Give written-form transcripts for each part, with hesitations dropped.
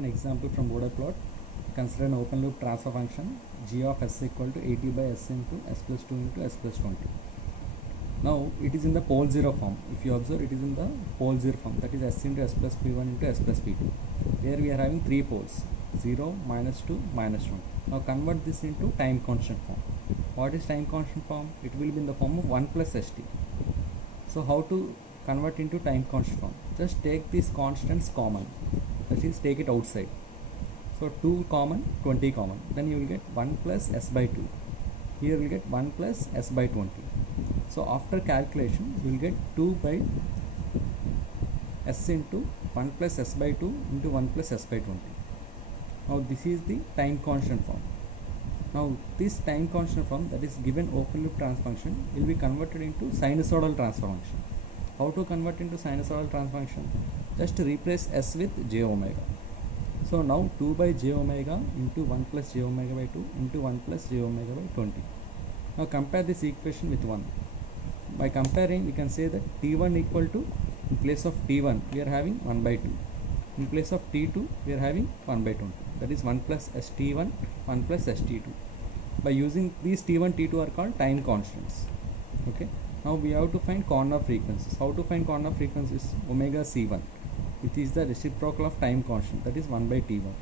an example from Bode plot. Consider an open loop transfer function g of s equal to 80 by s into s plus 2 into s plus 20. Now it is in the pole 0 form. If you observe, it is in the pole 0 form, that is s into s plus p1 into s plus p2. Here we are having three poles, 0, minus 2, minus 1. Now convert this into time constant form. What is time constant form? It will be in the form of 1 plus st. So how to convert into time constant form? Just take these constants common, that is take it outside. So 2 common, 20 common, then you will get 1 plus s by 2. Here you will get 1 plus s by 20. So after calculation you will get 2 by s into 1 plus s by 2 into 1 plus s by 20. Now this is the time constant form. Now this time constant form, that is given open loop transfer function, will be converted into sinusoidal transfer function. How to convert into sinusoidal transfer function? Just replace s with j omega. So now 2 by j omega into 1 plus j omega by 2 into 1 plus j omega by 20. Now compare this equation with 1. By comparing, we can say that t1 equal to, in place of t1 we are having 1 by 2. In place of t2 we are having 1 by 20. That is 1 plus st1, 1 plus st2. By using these t1, t2 are called time constants. Okay. Now we have to find corner frequencies. How to find corner frequencies? Omega c1, which is the reciprocal of time constant, that is 1 by t1.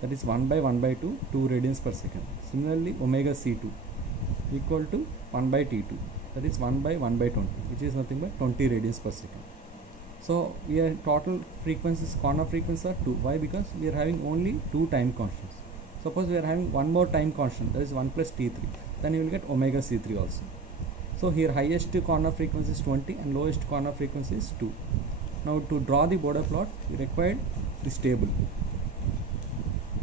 That is 1 by 1 by 2, 2 radians per second. Similarly, omega c2 equal to 1 by t2, that is 1 by 1 by 20, which is nothing but 20 radians per second. So we are total frequencies, corner frequencies are 2. Why? Because we are having only 2 time constants. Suppose we are having one more time constant, that is 1 plus t3, then you will get omega c3 also. So here highest corner frequency is 20 and lowest corner frequency is 2. Now to draw the Bode plot, we required this table.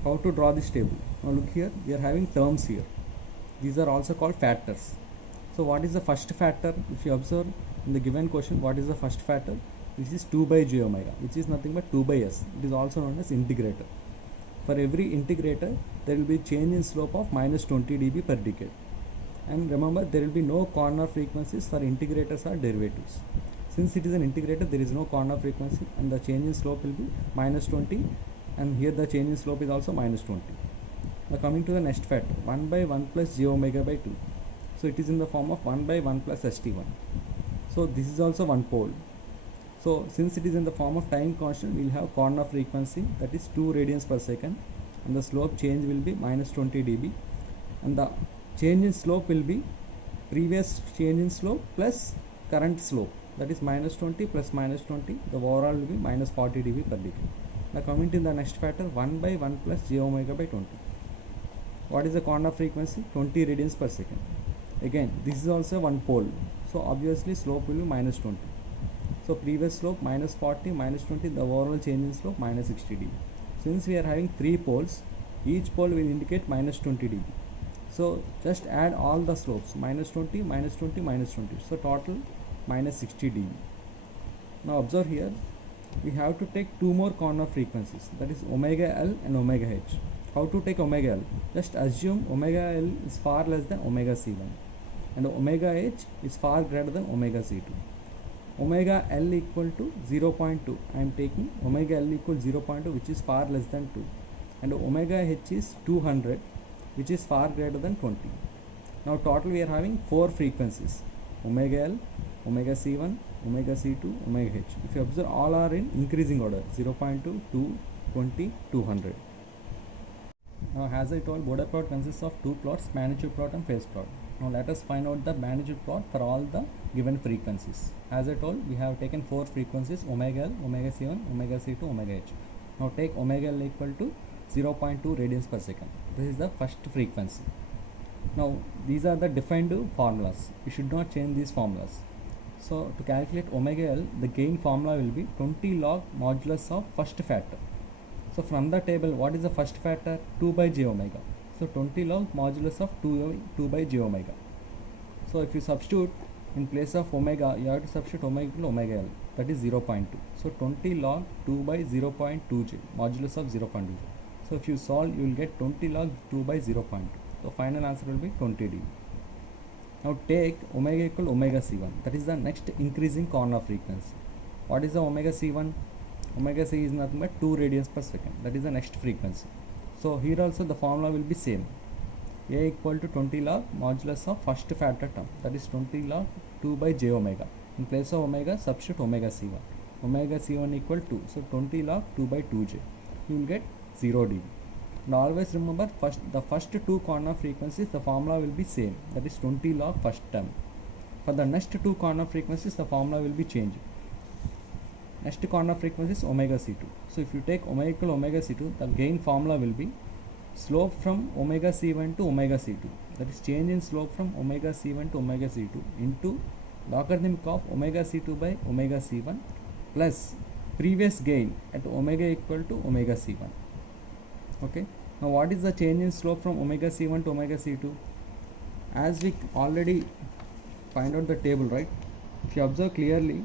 How to draw this table? Now look here, we are having terms here. These are also called factors. So what is the first factor? If you observe in the given question, what is the first factor? This is 2 by j omega, which is nothing but 2 by s. It is also known as integrator. For every integrator, there will be change in slope of minus 20 dB per decade. And remember, there will be no corner frequencies for integrators or derivatives. Since it is an integrator, there is no corner frequency and the change in slope will be minus 20, and here the change in slope is also minus 20. Now coming to the next factor, 1 by 1 plus j omega by 2. So it is in the form of 1 by 1 plus st1. So this is also one pole. So since it is in the form of time constant, we will have corner frequency, that is 2 radians per second, and the slope change will be minus 20 dB, and the change in slope will be previous change in slope plus current slope, that is minus 20 plus minus 20, the overall will be minus 40 dB per decade. Now coming to the next factor, 1 by 1 plus j omega by 20. What is the corner frequency? 20 radians per second. Again, this is also one pole, so obviously slope will be minus 20. So previous slope minus 40, minus 20, the overall change in slope minus 60 dB. Since we are having 3 poles, each pole will indicate minus 20 dB. So just add all the slopes, minus 20, minus 20, minus 20. So total minus 60 dB. Now observe here, we have to take 2 more corner frequencies, that is omega L and omega H. How to take omega L? Just assume omega L is far less than omega C1 and omega H is far greater than omega C2. Omega L equal to 0.2. I am taking omega L equal 0.2, which is far less than 2, and omega H is 200, which is far greater than 20. Now total we are having 4 frequencies, omega L, omega C1, omega C2, omega H. If you observe, all are in increasing order, 0.2, 2, 20, 200. Now as I told, Bode plot consists of 2 plots, magnitude plot and phase plot. Now let us find out the magnitude plot for all the given frequencies. As I told, we have taken 4 frequencies, omega L, omega C1, omega C2, omega H. Now take omega L equal to 0.2 radians per second. This is the first frequency. Now these are the defined formulas. You should not change these formulas. So to calculate omega L, the gain formula will be 20 log modulus of first factor. So from the table, what is the first factor? 2 by j omega. So 20 log modulus of 2 by j omega. So if you substitute in place of omega, you have to substitute omega equal to omega L, that is 0.2. So 20 log 2 by 0.2 j, modulus of 0.2. So if you solve, you will get 20 log 2 by 0.2. So final answer will be 20 dB. Now take omega equal to omega C1, that is the next increasing corner frequency. What is the omega C1? Omega c is nothing but 2 radians per second. That is the next frequency. So here also the formula will be same. A equal to 20 log modulus of first factor term, that is 20 log 2 by j omega. In place of omega, substitute omega c1. Omega c1 equal to, so 20 log 2 by 2j. You will get 0 dB. And always remember, the first two corner frequencies, the formula will be same, that is 20 log first term. For the next two corner frequencies, the formula will be changed. Next corner frequency is omega c2. So if you take omega equal omega c2, the gain formula will be slope from omega c1 to omega c2. That is change in slope from omega c1 to omega c2 into logarithmic of omega c2 by omega c1 plus previous gain at omega equal to omega c1. Okay. Now what is the change in slope from omega c1 to omega c2? As we already find out the table, right? If you observe clearly,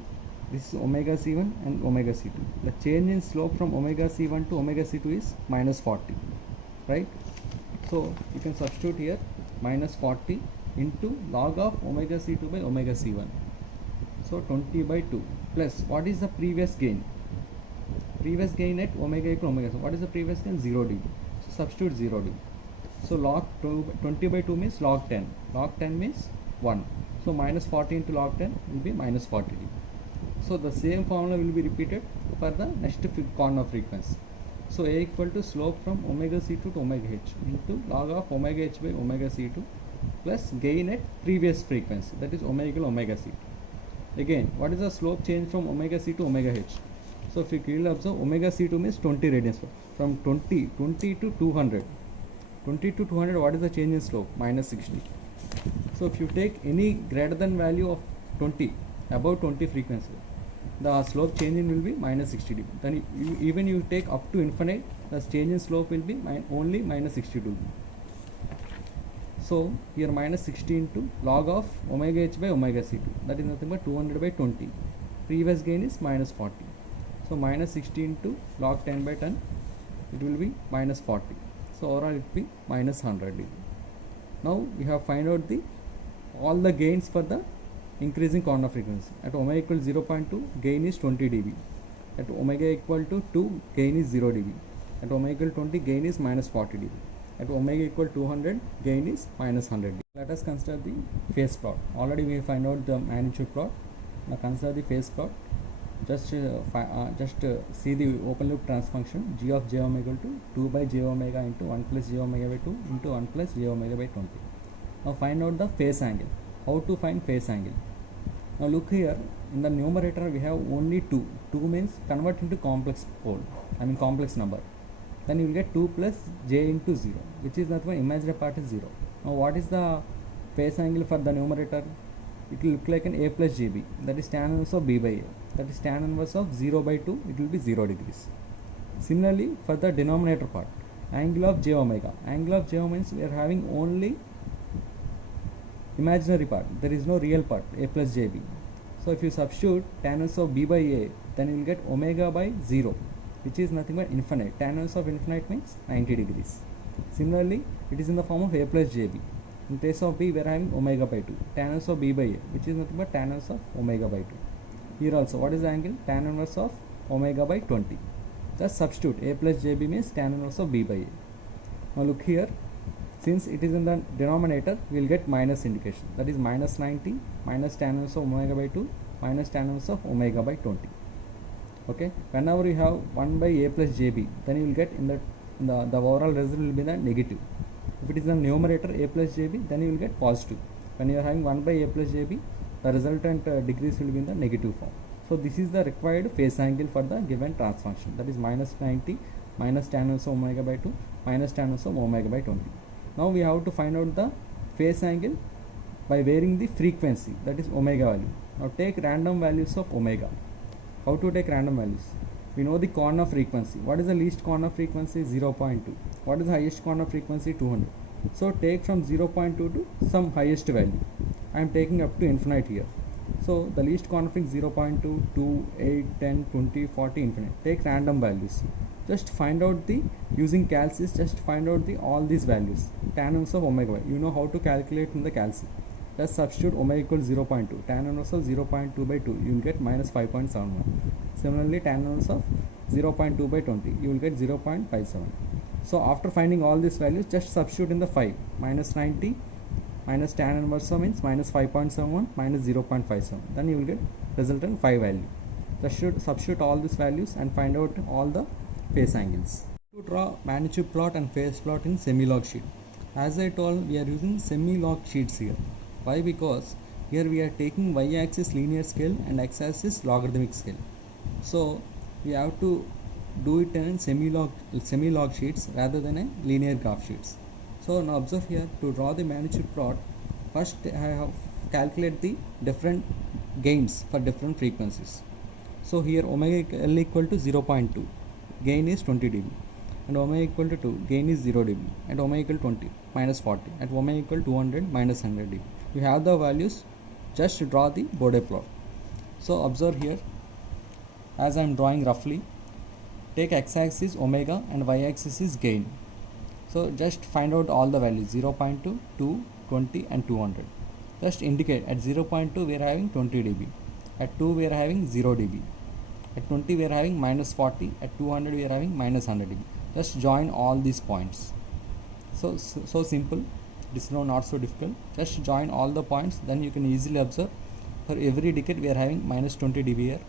this is omega c1 and omega c2. The change in slope from omega c1 to omega c2 is minus 40, right? So you can substitute here minus 40 into log of omega c2 by omega c1. So 20 by 2 plus what is the previous gain? Previous gain at omega equal omega. So what is the previous gain? 0 dB. So substitute 0 dB. So log 20 by 2 means log 10. Log 10 means 1. So minus 40 into log 10 will be minus 40 dB. So the same formula will be repeated for the next corner frequency. So A equal to slope from omega c2 to omega h into log of omega h by omega c2 plus gain at previous frequency, that is omega equal omega c2. Again, what is the slope change from omega c to omega h? So if you clearly observe, omega c2 means 20 radians from 20 to 200. 20 to 200, what is the change in slope? Minus 60. So if you take any greater than value of 20, above 20 frequency, the slope changing will be minus 60 dB. Then even you take up to infinite, the change in slope will be only minus 60 dB. So here minus 60 into log of omega h by omega c2, that is nothing but 200 by 20. Previous gain is minus 40. So minus 60 into log 10 by 10, it will be minus 40. So overall it will be minus 100 dB. Now we have find out all the gains for the increasing corner frequency. At omega equal 0.2, gain is 20 dB. At omega equal to 2, gain is 0 dB. At omega equal 20, gain is minus 40 dB. At omega equal 200, gain is minus 100 dB. Let us consider the phase plot. Already we find out the magnitude plot. Now consider the phase plot. Just see the open loop transfer function g of j omega equal to 2 by j omega into 1 plus j omega by 2 into 1 plus j omega by 20. Now find out the phase angle. How to find phase angle? Now look here, in the numerator we have only 2. 2 means convert into complex pole, complex number. Then you will get 2 plus j into 0, which is nothing but imaginary part is 0. Now what is the phase angle for the numerator? It will look like an a plus jb, that is tan inverse of b by a. That is tan inverse of 0 by 2, it will be 0 degrees. Similarly, for the denominator part, angle of j omega. Angle of j omega means we are having only imaginary part, there is no real part, a plus jb. So if you substitute tan inverse of b by a, then you will get omega by 0, which is nothing but infinite. Tan inverse of infinite means 90 degrees. Similarly, it is in the form of a plus jb. In case of b, we are having omega by 2, tan inverse of b by a, which is nothing but tan inverse of omega by 2. Here also, what is the angle? Tan inverse of omega by 20. Just substitute a plus jb means tan inverse of b by a. Now look here, since it is in the denominator, we will get minus indication. That is minus 90 minus tan inverse of omega by 2 minus tan inverse of omega by 20. Okay, whenever you have 1 by a plus jb, then you will get in the overall result will be the negative. If it is the numerator a plus jb, then you will get positive. When you are having 1 by a plus jb, the resultant degrees will be in the negative form. So this is the required phase angle for the given transfer function, that is minus 90 minus tan inverse of omega by 2 minus tan inverse of omega by 20. Now we have to find out the phase angle by varying the frequency, that is omega value. Now take random values of omega. How to take random values? We know the corner frequency. What is the least corner frequency? 0.2. What is the highest corner frequency? 200. So take from 0.2 to some highest value. I am taking up to infinite here. So the least corner frequency 0.2, 2, 8, 10, 20, 40, infinite. Take random values. Just find out using calculus, just find out all these values. Tan inverse of omega. You know how to calculate in the calculus. Just substitute omega equals 0.2. Tan inverse of 0.2 by 2. You will get minus 5.71. Similarly, tan inverse of 0.2 by 20, you will get 0.57. So after finding all these values, just substitute in the 5. Minus 90 minus tan inverse means minus 5.71 minus 0.57. Then you will get resultant 5 value. Just should substitute all these values and find out all the phase angles. To draw magnitude plot and phase plot in semi-log sheet. As I told, we are using semi-log sheets here. Why? Because here we are taking y-axis linear scale and x-axis logarithmic scale. So we have to do it in semi-log sheets rather than a linear graph sheets. So now observe here, to draw the magnitude plot, first I have calculate the different gains for different frequencies. So here omega L equal to 0.2, gain is 20 dB, and omega equal to 2, gain is 0 dB, and omega equal to 20, minus 40, and omega equal to 200, minus 100 dB. You have the values, just draw the Bode plot. So observe here, as I am drawing roughly, take x-axis omega and y-axis is gain. So just find out all the values, 0.2, 2, 20 and 200. Just indicate at 0.2 we are having 20 dB, at 2 we are having 0 dB, at 20 we are having minus 40, at 200 we are having minus 100 dB. Just join all these points. So simple, it is not so difficult. Just join all the points, then you can easily observe for every decade we are having minus 20 dB here.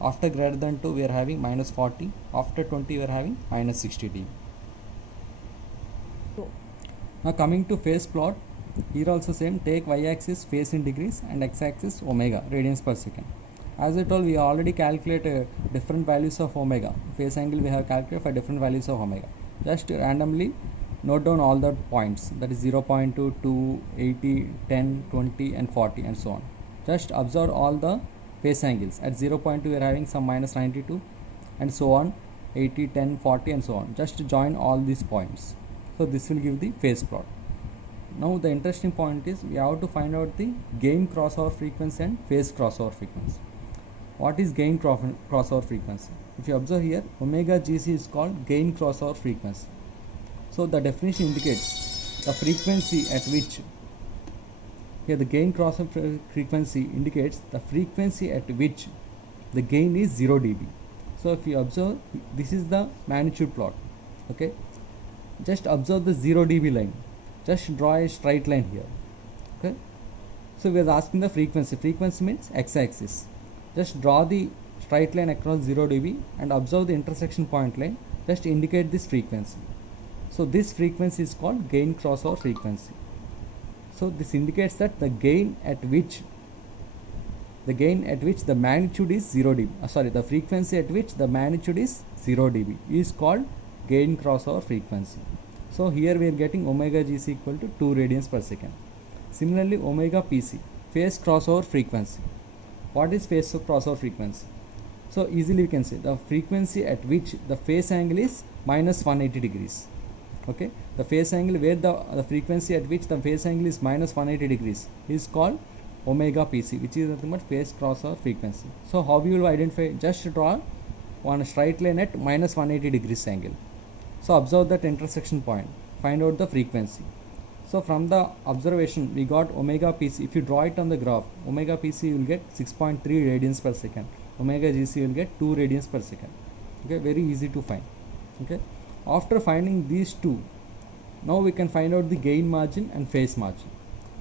After greater than 2 we are having minus 40, after 20 we are having minus 60 dB. Now coming to phase plot, here also same, take y-axis phase in degrees and x-axis omega radians per second. As I told, we already calculated different values of omega. Phase angle we have calculated for different values of omega. Just randomly note down all the points, that is 0.2, 2, 80, 10, 20 and 40 and so on. Just observe all the phase angles. At 0.2 we are having some minus 92 and so on, 80, 10, 40 and so on. Just join all these points. So this will give the phase plot. Now the interesting point is we have to find out the gain crossover frequency and phase crossover frequency. What is gain crossover frequency? If you observe here, omega GC is called gain crossover frequency. So the definition indicates the frequency at which, here the gain crossover frequency indicates the frequency at which the gain is 0 dB. So if you observe, this is the magnitude plot. Okay, just observe the 0 dB line. Just draw a straight line here. Okay, so we are asking the frequency. Frequency means x-axis. Just draw the straight line across 0 dB and observe the intersection point line. Just indicate this frequency. So this frequency is called gain crossover frequency. So this indicates that the gain at which the magnitude is 0 dB. The frequency at which the magnitude is 0 dB is called gain crossover frequency. So here we are getting omega GC equal to 2 radians per second. Similarly, omega PC, phase crossover frequency. What is phase crossover frequency? So easily we can say the frequency at which the phase angle is minus 180 degrees. Okay, the phase angle where the frequency at which the phase angle is minus 180 degrees is called omega PC, which is nothing but phase crossover frequency. So how you will identify? Just draw one straight line at minus 180 degrees angle. So observe that intersection point, find out the frequency. So from the observation we got omega PC. If you draw it on the graph, omega PC you will get 6.3 radians per second. Omega GC you will get 2 radians per second. Okay, very easy to find. Okay, after finding these two, now we can find out the gain margin and phase margin.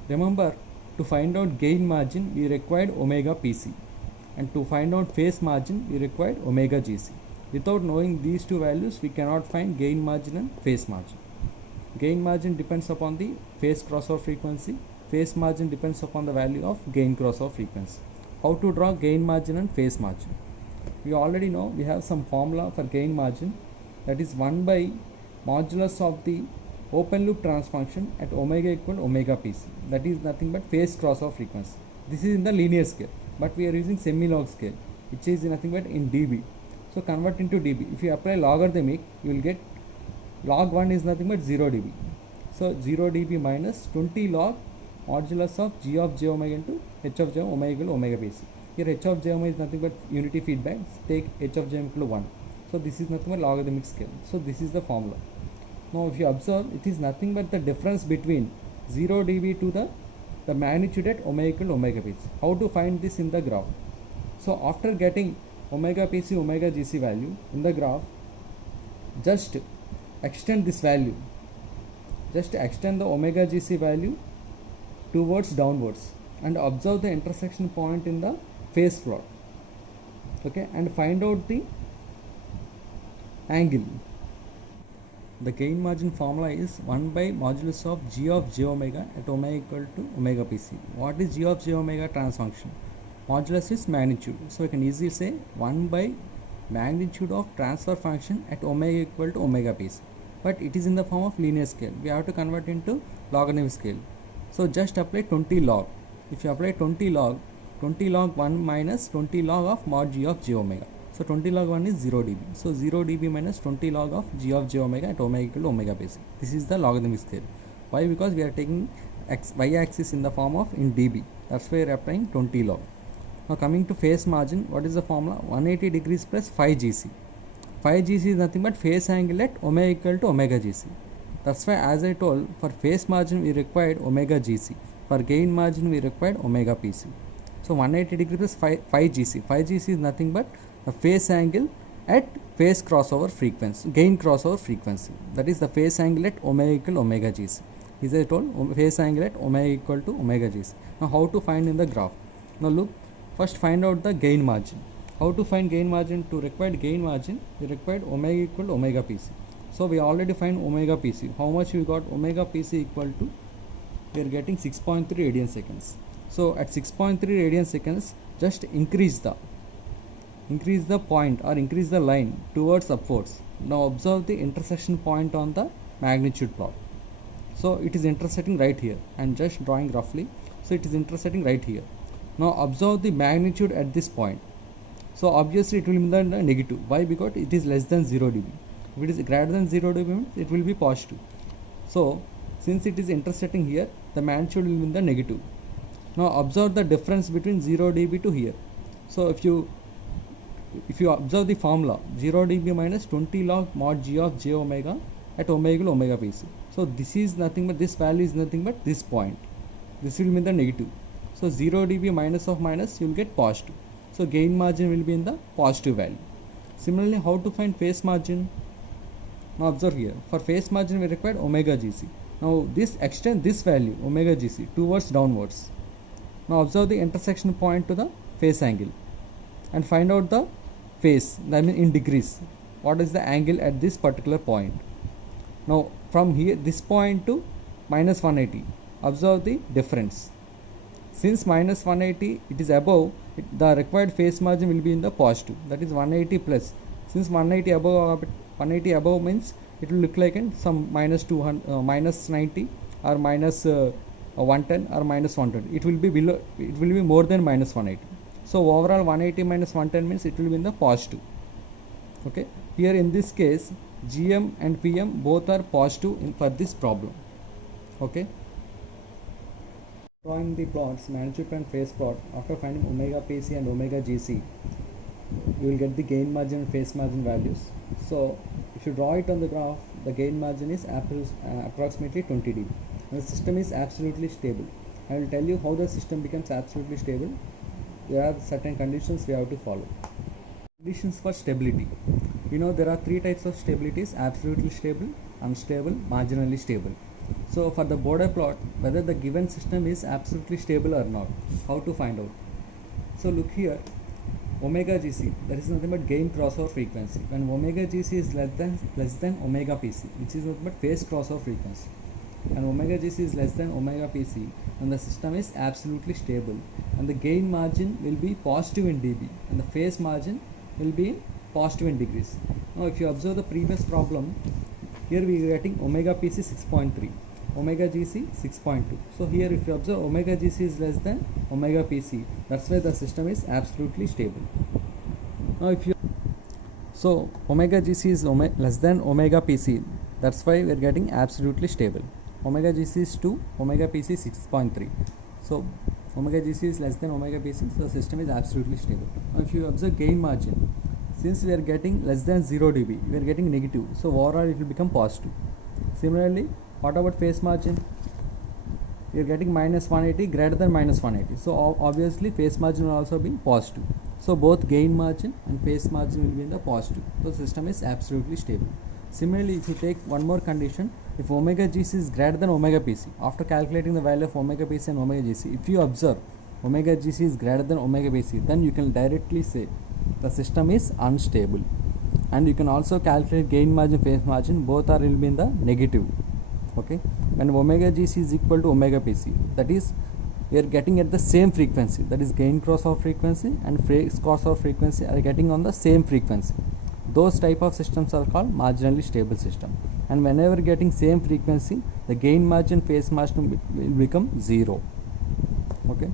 Remember, to find out gain margin we required omega PC, and to find out phase margin we required omega GC. Without knowing these two values, we cannot find gain margin and phase margin. Gain margin depends upon the phase crossover frequency. Phase margin depends upon the value of gain crossover frequency. How to draw gain margin and phase margin? We already know we have some formula for gain margin, that is 1 by modulus of the open loop transfer function at omega equal to omega PC. That is nothing but phase crossover frequency. This is in the linear scale, but we are using semi-log scale, which is nothing but in dB. So convert into dB. If you apply logarithmic, you will get log 1 is nothing but 0 dB. So 0 dB minus 20 log modulus of g of j omega into h of j omega equal to omega bc. Here h of j omega is nothing but unity feedback. Take h of j equal to 1. So this is nothing but logarithmic scale. So this is the formula. Now if you observe, it is nothing but the difference between 0 dB to the magnitude at omega equal to omega bc. How to find this in the graph? So after getting omega PC, omega GC value in the graph, just extend this value, just extend the omega GC value towards downwards and observe the intersection point in the phase plot, okay, and find out the angle. The gain margin formula is 1 by modulus of g of j omega at omega equal to omega pc. What is g of j omega trans function? Modulus is magnitude, so you can easily say 1 by magnitude of transfer function at omega equal to omega pc, but it is in the form of linear scale. We have to convert into logarithmic scale, so just apply 20 log. If you apply 20 log 1 minus 20 log of mod g of j omega, so 20 log 1 is 0 dB, so 0 dB minus 20 log of g of j omega at omega equal to omega base. This is the logarithmic scale. Why? Because we are taking y axis in the form of in dB, that's why we are applying 20 log. Now coming to phase margin, what is the formula? 180 degrees plus 5 gc. 5 gc is nothing but phase angle at omega equal to omega gc. That's why, as I told, for phase margin we required omega gc, for gain margin we required omega pc. So 180 degrees plus 5 gc. 5 gc is nothing but a phase angle at phase crossover frequency, gain crossover frequency. That is the phase angle at omega equal to omega gc. Is I told phase angle at omega equal to omega gc. Now how to find in the graph? Now look, first find out the gain margin. How to find gain margin? To required gain margin we required omega equal to omega pc. So we already find omega pc. How much we got? Omega pc equal to, we are getting 6.3 radian seconds. So at 6.3 radian seconds, just increase the point or increase the line towards upwards. Now observe the intersection point on the magnitude plot. So it is intersecting right here. I am just drawing roughly. So it is intersecting right here. Now observe the magnitude at this point. So obviously it will be the negative. Why? Because it is less than 0 dB. If it is greater than 0 dB means it will be positive. So since it is intersecting here, the magnitude will be in the negative. Now observe the difference between 0 dB to here. So if you observe the formula, 0 dB minus 20 log mod g of j omega at omega equal to omega pc. So this is nothing but, this value is nothing but this point. This will be the negative. So 0 dB minus of minus, you will get positive. So gain margin will be in the positive value. Similarly, how to find phase margin? Now observe here, for phase margin we required omega gc. Now this extend this value omega gc towards downwards. Now observe the intersection point to the phase angle and find out the phase, that means in degrees, what is the angle at this particular point. Now from here, this point to minus 180, observe the difference. Since minus 180 it is above, the required phase margin will be in the positive, that is 180 plus. Since 180 above means it will look like in some minus 200, minus 90 or minus 110 or minus 120. It will be below, it will be more than minus 180. So overall 180 minus 110 means it will be in the positive. Okay, here in this case GM and PM both are positive for this problem. Okay, drawing the plots, magnitude and phase plot, after finding omega PC and omega GC, you will get the gain margin and phase margin values. So if you draw it on the graph, the gain margin is approximately 20 dB. The system is absolutely stable. I will tell you how the system becomes absolutely stable. There are certain conditions we have to follow. Conditions for stability. You know there are three types of stabilities: absolutely stable, unstable, marginally stable. So for the border plot, whether the given system is absolutely stable or not, how to find out? So look here, omega GC, there is nothing but gain crossover frequency. When omega GC is less than omega PC, which is nothing but phase crossover frequency, and omega GC is less than omega PC, and the system is absolutely stable, and the gain margin will be positive in dB and the phase margin will be positive in degrees. Now if you observe the previous problem, here we are getting omega PC 6.3, omega GC 6.2. So here if you observe, omega GC is less than omega PC, that's why the system is absolutely stable. Now if you, so omega GC is less than omega PC, that's why we are getting absolutely stable. Omega GC is 2, omega PC 6.3. So omega GC is less than omega PC, so the system is absolutely stable. Now if you observe gain margin, since we are getting less than 0 dB, we are getting negative, so overall it will become positive. Similarly, what about phase margin? We are getting minus 180 greater than minus 180, so obviously phase margin will also be positive. So both gain margin and phase margin will be in the positive. So the system is absolutely stable. Similarly, if you take one more condition, if omega GC is greater than omega PC, after calculating the value of omega PC and omega GC, if you observe omega GC is greater than omega PC, then you can directly say the system is unstable. And you can also calculate gain margin, phase margin, both are will be in the negative. Okay, when omega GC is equal to omega PC, that is we are getting at the same frequency, that is gain crossover frequency and phase crossover frequency are getting on the same frequency. Those type of systems are called marginally stable system. And whenever getting same frequency, the gain margin, phase margin will become 0. Okay.